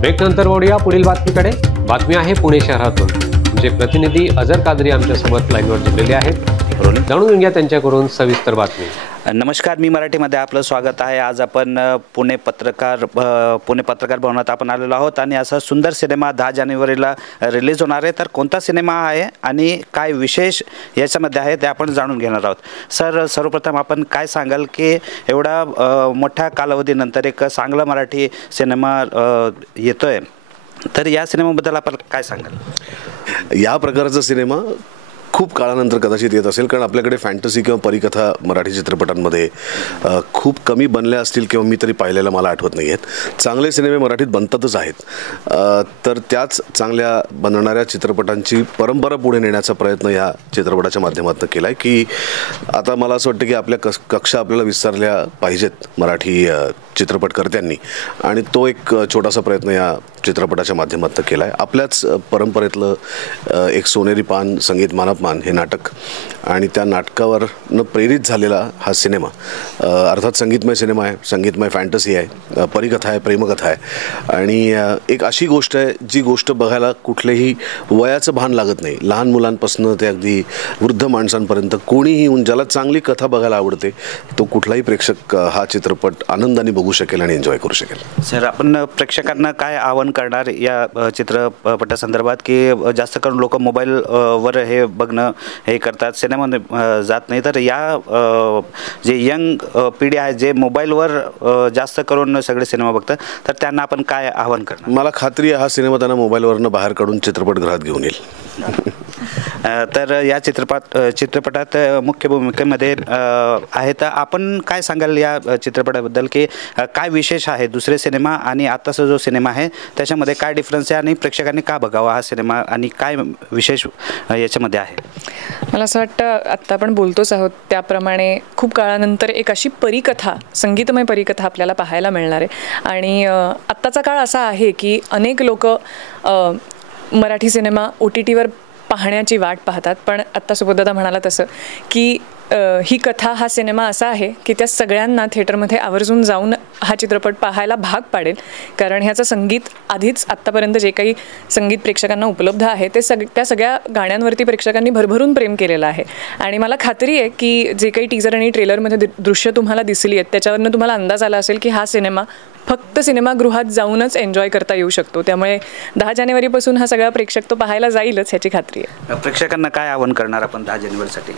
Break नंतर वळूया पुढील बातमीकडे। बातमी आहे पुणे शहरातून। आमचे प्रतिनिधी अजर कादरी आमच्या सोबत लाईनवर जोडलेले आहेत। जाणून घेऊया त्यांच्याकडून सविस्तर बातमी। नमस्कार, मी मराठीमध्ये आपलं स्वागत आहे। आज आपण पुणे पत्रकार भवनात आपण आलेलो आहोत आणि असा सुंदर सिनेमा 10 जानेवारीला रिलीज होणार आहे। तर कोणता सिनेमा आहे आणि काय विशेष याच्यामध्ये आहे ते आपण जाणून घेणार आहोत। सर, सर्वप्रथम आपण काय सांगाल की एवढा मोठ्या कालावधीनंतर एक चांगला मराठी सिनेमा येतोय, तर या सिनेमाबद्दल आपण काय सांगाल? या प्रकारचा सिनेमा खूप काळानंतर कदाचित येत असेल, कारण आपल्याकडे फॅन्टसी किंवा परिकथा मराठी चित्रपटांमध्ये खूप कमी बनल्या असतील किंवा मी तरी पाहिलेल्या मला आठवत नाही आहेत। चांगले सिनेमे मराठीत बनतातच आहेत, तर त्याच चांगल्या बनणाऱ्या चित्रपटांची परंपरा पुढे नेण्याचा प्रयत्न या चित्रपटाच्या माध्यमातून केला आहे की आता मला असं वाटतं की आपल्या कक्षा आपल्याला विसरल्या पाहिजेत मराठी चित्रपटकर्त्यांनी, आणि तो एक छोटासा प्रयत्न या चित्रपटाच्या माध्यमातून केला आहे। आपल्याच परंपरेतलं एक सोनेरी पान संगीत मानपमान हे नाटक आणि त्या नाटकावरनं प्रेरित झालेला हा सिनेमा, अर्थात संगीतमय सिनेमा आहे, संगीतमय फॅन्टसी आहे, परिकथा आहे, प्रेमकथा आहे आणि एक अशी गोष्ट आहे जी गोष्ट बघायला कुठलेही वयाचं भान लागत नाही। लहान मुलांपासून ते अगदी वृद्ध माणसांपर्यंत कोणीही येऊन ज्याला चांगली कथा बघायला आवडते तो कुठलाही प्रेक्षक हा चित्रपट आनंदाने बघू शकेल आणि एन्जॉय करू शकेल। सर, आपण प्रेक्षकांना काय आवाहन करणार या चित्रपटासंदर्भात की जास्त करून लोक मोबाईल वर हे बघणं हे करतात, सिनेमामध्ये जात नाही, तर या जे यंग पिढी आहे जे मोबाईलवर जास्त करून सगळे सिनेमा बघतात, तर त्यांना आपण काय आवाहन करणार? मला खात्री आहे हा सिनेमा त्यांना मोबाईलवरनं बाहेर काढून चित्रपटगृहात घेऊन येईल। तर या चित्रपटात मुख्य भूमिकेमध्ये आहे, तर आपण काय सांगाल या चित्रपटाबद्दल की काय विशेष आहे दुसरे सिनेमा आणि आताचा जो सिनेमा आहे त्याच्यामध्ये काय डिफरन्स आहे आणि प्रेक्षकांनी का बघावा हा सिनेमा आणि काय विशेष याच्यामध्ये आहे? मला असं वाटतं आत्ता आपण बोलतोच आहोत त्याप्रमाणे खूप काळानंतर एक अशी परिकथा, संगीतमय परिकथा आपल्याला पाहायला मिळणार आहे। आणि आत्ताचा काळ असा आहे की अनेक लोक मराठी सिनेमा OTTवर पाहण्याची वाट पाहतात, पण आत्ता सुबोधदादा म्हणाला तसं की ही कथा, हा सिनेमा असा आहे की त्या सगळ्यांना थिएटरमध्ये आवर्जून जाऊन हा चित्रपट पाहायला भाग पाडेल, कारण ह्याचं संगीत आधीच आत्तापर्यंत जे काही संगीत प्रेक्षकांना उपलब्ध आहे ते त्या सगळ्या गाण्यांवरती प्रेक्षकांनी भरभरून प्रेम केलेलं आहे। आणि मला खात्री आहे की जे काही टीजर आणि ट्रेलरमध्ये दृश्य तुम्हाला दिसली आहेत त्याच्यावरनं तुम्हाला अंदाज आला असेल की हा सिनेमा फक्त सिनेमागृहात जाऊनच एन्जॉय करता येऊ शकतो, त्यामुळे 10 जानेवारीपासून हा सगळा प्रेक्षक तो पाहायला जाईलच ह्याची खात्री आहे। प्रेक्षकांना काय आवाहन करणार आपण 10 जानेवारीसाठी?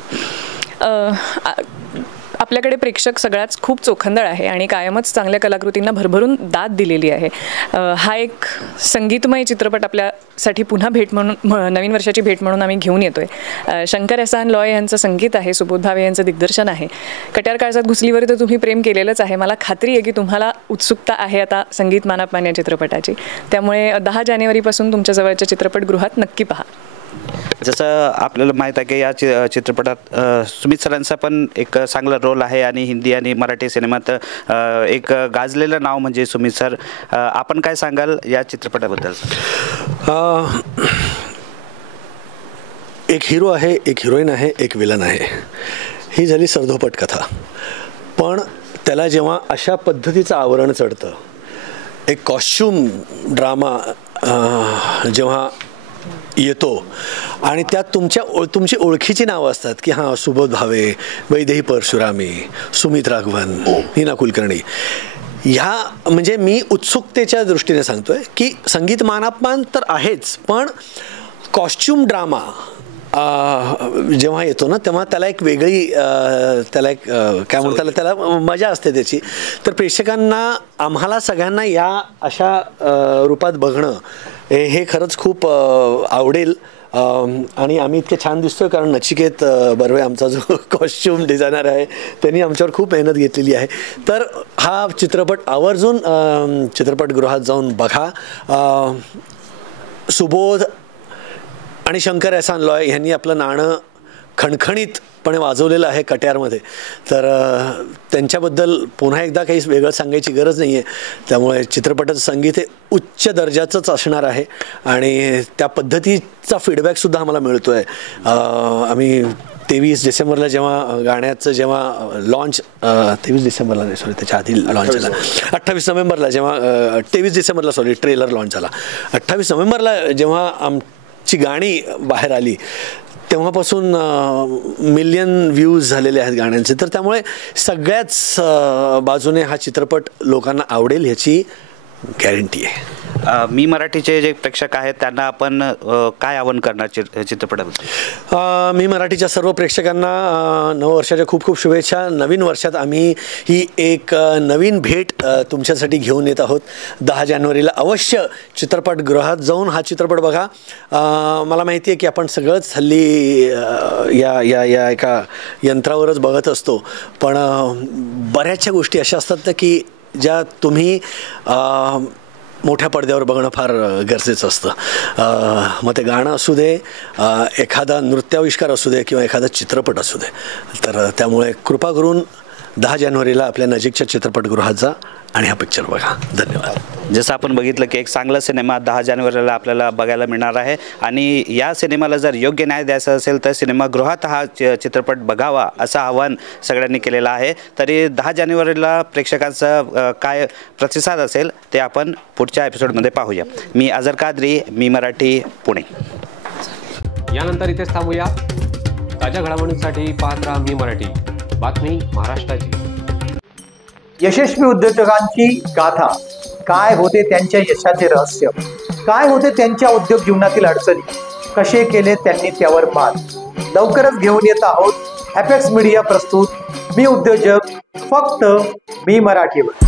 आपल्याकडे प्रेक्षक सगळ्याच खूप चोखंदळ आहे आणि कायमच चांगल्या कलाकृतींना भरभरून दाद दिलेली आहे। हा एक संगीतमय चित्रपट आपल्यासाठी पुन्हा भेट म्हणून, नवीन वर्षाची भेट म्हणून आम्ही घेऊन येतोय। शंकर एहसान लॉय यांचं संगीत आहे, सुबोध भावे यांचं दिग्दर्शन आहे। कट्यार काळजात घुसलीवर तर तुम्ही प्रेम केलेलंच आहे। मला खात्री आहे की तुम्हाला उत्सुकता आहे आता संगीत मानपमान या चित्रपटाची, त्यामुळे 10 जानेवारीपासून तुमच्या जवळच्या चित्रपटगृहात नक्की पहा। जसं आपल्याला माहीत आहे की या चित्रपटात सुमित सरांचा पण एक चांगला रोल आहे आणि हिंदी आणि मराठी सिनेमात एक गाजलेलं नाव म्हणजे सुमित सर, आपण काय सांगाल या चित्रपटाबद्दल? एक हिरो आहे, एक हिरोईन आहे, एक विलन आहे, ही झाली सर्धोपट कथा। पण त्याला जेव्हा अशा पद्धतीचं आवरण चढतं, एक कॉस्च्युम ड्रामा जेव्हा येतो आणि त्यात तुमची ओळखीची नावं असतात की हां, सुबोध भावे, वैदेही परशुरामी, सुमित राघवन, नीना कुलकर्णी, ह्या म्हणजे मी उत्सुकतेच्या दृष्टीने सांगतोय की संगीत मानापमान तर आहेच, पण कॉस्च्युम ड्रामा जेव्हा येतो ना तेव्हा त्याला एक वेगळी त्याला एक काय म्हणतात त्याला मजा असते त्याची। तर प्रेक्षकांना, आम्हाला सगळ्यांना या अशा रूपात बघणं हे खरंच खूप आवडेल। आणि आम्ही इतके छान दिसतोय कारण नचिकेत बर्वे आमचा जो कॉस्च्युम डिझायनर आहे त्यांनी आमच्यावर खूप मेहनत घेतलेली आहे। तर हा चित्रपट आवर्जून चित्रपटगृहात जाऊन बघा। सुबोध आणि शंकर एहसान लॉय यांनी आपलं नाणं खणखणीतपणे वाजवलेलं आहे कट्यारमध्ये, तर त्यांच्याबद्दल पुन्हा एकदा काही वेगळं सांगायची गरज नाही आहे। त्यामुळे चित्रपटाचं संगीत हे उच्च दर्जाचंच असणार आहे आणि त्या पद्धतीचा फीडबॅकसुद्धा आम्हाला मिळतो आहे। आम्ही 23 डिसेंबरला जेव्हा गाण्याचं जेव्हा लॉन्च 23 डिसेंबरला नाही सॉरी त्याच्या आधी लॉन्च झाला 28 नोव्हेंबरला जेव्हा 23 डिसेंबरला सॉरी ट्रेलर लॉन्च झाला 28 नोव्हेंबरला जेव्हा आमची गाणी बाहेर आली तेव्हापासून मिलियन व्ह्यूज झालेले आहेत गाण्यांचे. तर त्यामुळे सगळ्याच बाजूने हा चित्रपट लोकांना आवडेल ह्याची गॅरंटी आहे. मी मराठीचे जे प्रेक्षक आहेत त्यांना आपण काय आवाहन करणार चित्रपटाबद्दल? मी मराठीच्या सर्व प्रेक्षकांना नववर्षाच्या खूप खूप शुभेच्छा. नवीन वर्षात आम्ही ही एक नवीन भेट तुमच्यासाठी घेऊन येत आहोत. 10 जानेवारीला अवश्य चित्रपटगृहात जाऊन हा चित्रपट बघा. मला माहिती आहे की आपण सगळंच हल्ली या या या एका यंत्रावरच बघत असतो, पण बऱ्याचशा गोष्टी अशा असतात ना की ज्या तुम्ही मोठ्या पडद्यावर बघणं फार गरजेचं असतं. मग ते गाणं असू दे, एखादा नृत्याविष्कार असू दे किंवा एखादा चित्रपट असू दे. तर त्यामुळे कृपा करून 10 जानेवारीला आपल्या नजीकच्या चित्रपटगृहात जा आणि हा पिक्चर बघा. धन्यवाद. जसं आपण बघितलं की एक चांगला सिनेमा 10 जानेवारीला आपल्याला बघायला मिळणार आहे आणि या सिनेमाला जर योग्य न्याय द्यायचा असेल तर सिनेमागृहात हा चित्रपट बघावा असं आवाहन सगळ्यांनी केलेलं आहे. तरी 10 जानेवारीला प्रेक्षकांचा काय प्रतिसाद असेल ते आपण पुढच्या एपिसोडमध्ये पाहूया. मी अझर कादरी, मी मराठी, पुणे. यानंतर इथेच थांबूया. ताज्या घडामोडींसाठी पाहत राहा मी मराठी, बातमी महाराष्ट्राची. यशस्वी उद्योजकांची गाथा, काय होते त्यांच्या यशाचे रहस्य, काय होते त्यांच्या उद्योग जीवनातील अडचणी, कसे केले त्यांनी त्यावर मात. लवकरच घेऊन येत आहोत हॅपेक्स मीडिया प्रस्तुत मी उद्योजक, फक्त मी मराठीवर.